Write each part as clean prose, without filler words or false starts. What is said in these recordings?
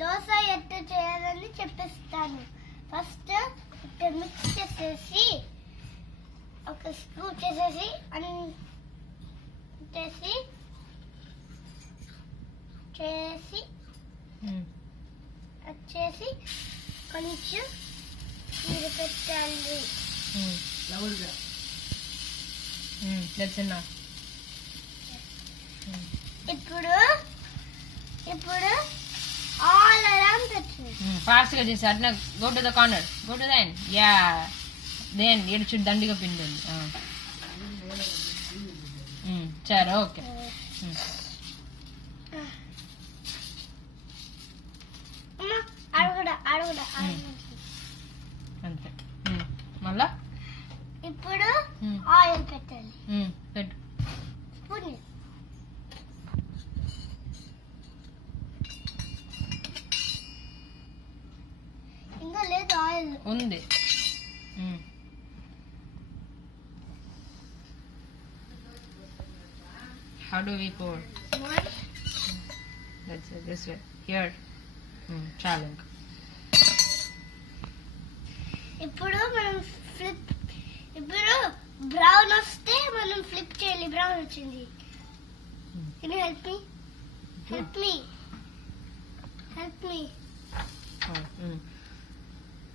దోశ ఎట్లా చేయాలని చెప్పిస్తాను. ఫస్ట్ ఇక్కడ మిక్స్ చేసేసి ఒక స్క్రూ చేసేసి వచ్చేసి కొంచెం నీరు పెట్టాలి. ఇప్పుడు ఆల్ అరౌండ్ పెట్టండి. ఫాస్ట్ గా చేసి అట్లా go to the corner, go to the end. Yeah then ఏడు చుట్టూ దండిగా పిండండి. సరే ఓకే. అంతే. మళ్ళా ఇప్పుడు ఆయిల్ పెట్టాలి. పెట్టు. ఇంకా లేదు, ఆయిల్ ఉంది. How do we pour? That's it, this way. Here. చాలు ఇంకా. ఇప్పుడు మనం బ్రౌన్ వస్తే మనం ఫ్లిప్ చేయాలి. బ్రౌన్ వచ్చింది. Can you help me? Help me.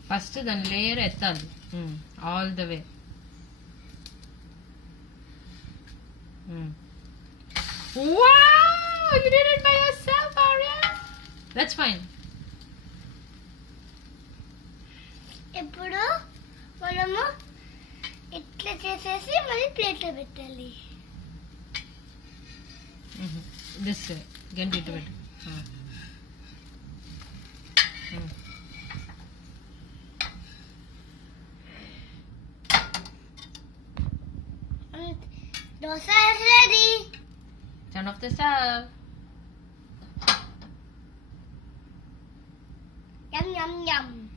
First దాని లేయర్ ఎత్తాలి all the way. Wow! You did it by yourself, Arya. That's fine. ఇప్పుడు మనము ఇట్లా చేసేసి మళ్ళీ ప్లేట్లో పెట్టాలి. దిస్ గంటి ఇటు పెట్టు. Dosa is ready. Turn off the stove. Yum, yum, yum.